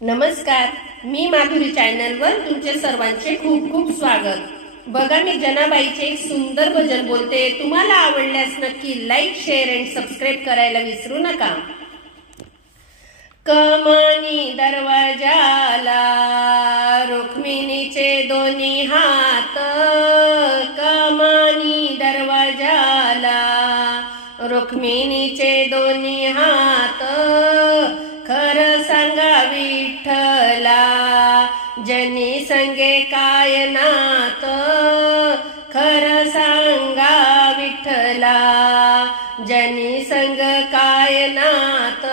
नमस्कार, मी माधुरी चॅनलवर तुमचे सर्वांचे खूप खूप स्वागत। बघा, मी जनाबाईचे एक सुंदर भजन बोलते। तुम्हाला आवडल्यास नक्की लाईक, शेअर आणि सबस्क्राईब करायला विसरू नका। कमानी दरवाजाला रुक्मिणीचे दोन्ही हात, कमानी दरवाजाला रुक्मिणीचे दोन्ही हात, खरं सांगा विठ्ठला जनी संगे काय नात, खरं सांगा विठ्ठला जनी संग काय नात,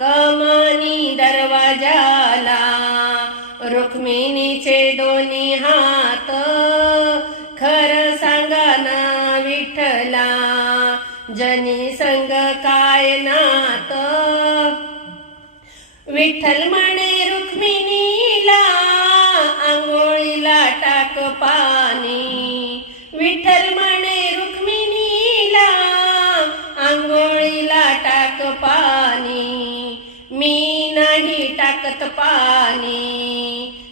कमानी दरवाजाला रुक्मिणीचे दोन्ही हात, खरं सांगा ना विठ्ठला जनी संग काय नात। विठ्ठल म्हणे रुक्मिणीला आंघोळीला टाक पाणी, विठ्ठल म्हणे रुक्मिणीला आंघोळीला टाक पाणी, मी नाही टाकत पाणी,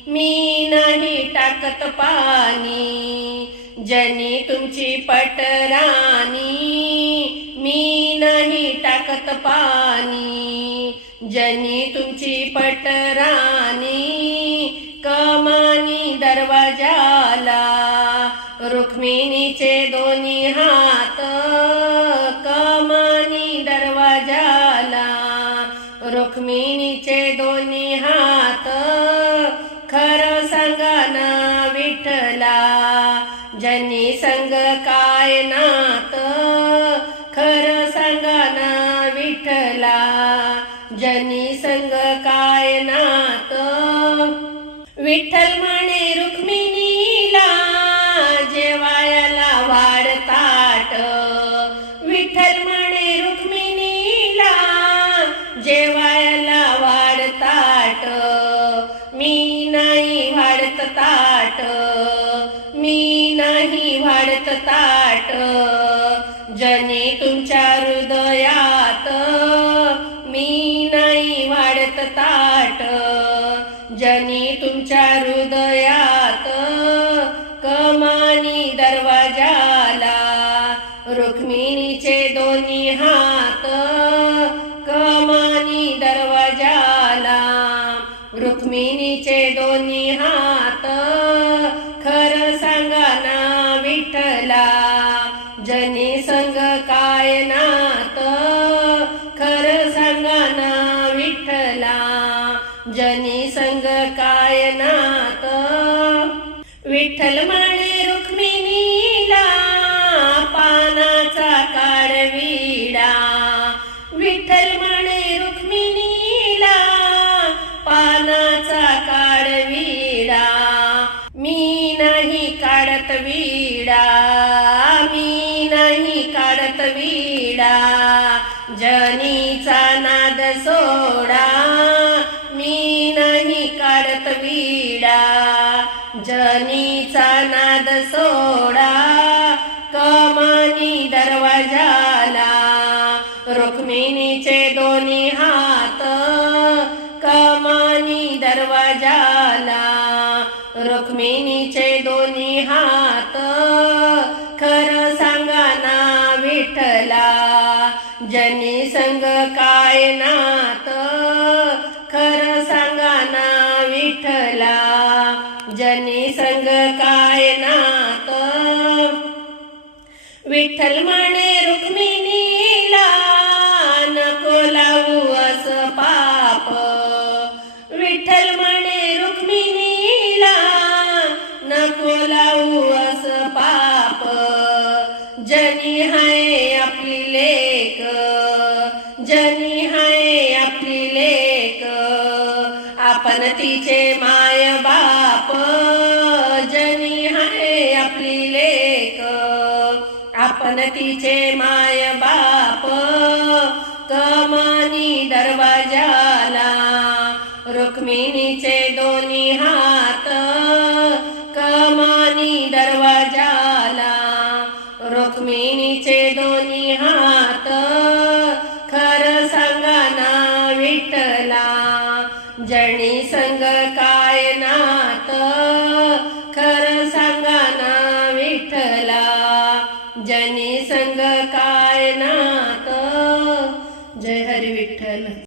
मी नाही टाकत पाणी, जनी तुमची पटराणी, मी नाही टाकत पाणी, जनी तुमची पटराणी, कमानी दरवाजाला रुक्मिणीचे दोन्ही हात, कमानी दरवाजाला रुक्मिणीचे दोन्ही हात, खरं सांगा ना विठ्ठला जनी संग काय नात, खरं सांगा ना विठ्ठला जनी संग काय नात। विठ्ठल म्हणे रुक्मिणीला जेवायला वाढ ताट, विठ्ठल म्हणे रुक्मिणीला जेवायला वाढ ताट, मी नाही वाढत ताट, मी नाही वाढत ताट, जनी तुमच्या हृदयात, मी नाही वाढत ताट, जनी तुमच्या हृदयात, कमानी दरवाजाला रुक्मिणीचे दोन्ही हात, कमानी दरवाजाला रुक्मिणीचे दोन्ही हात, खरं सांगा ना विठ्ठला जनी संग काय नात, खरं सांगा ना विठ्ठला जनी संग काय नात। विठ्ठल म्हणे रुक्मिणीला पानाचा काढविडा, विठ्ठल म्हणे रुक्मिणीला पानाचा काढविडा, मी नाही काढत विडा, मी नाही काढत विडा, जनीचा नाद सोडा, मी नाही काढत विडा, जनीचा नाद सोडा, कमानी दरवाजाला रुक्मिणीचे दोन्ही हात, कमानी दरवाजाला रुक्मिणीचे दोन्ही हात, खरं सांगा ना विठ्ठला जनी संग काय नात, खरं सांगा ना विठ्ठला जनी संग काय नात। विठ्ठल म्हणे रुक्मिणीला नको लावू असं पाप, विठ्ठल म्हणे रुक्मिणीला नको लावू असं पाप, जनी हाय आपली लेक, जनी हाय आपली लेक, आपण तिचे माय बाप, जनी हाय आपली लेक, आपण तिचे माय बाप, कमानी दरवाजाला रुक्मिणीचे दोन्ही हात, कमानी दरवाजाला रुक्मिणीचे दोन्ही हात, खरं सांगा ना विठ्ठला जणी संग काय नात, खरं सांगा ना विठ्ठला. जनी संग काय नात. जय हरी विठ्ठल.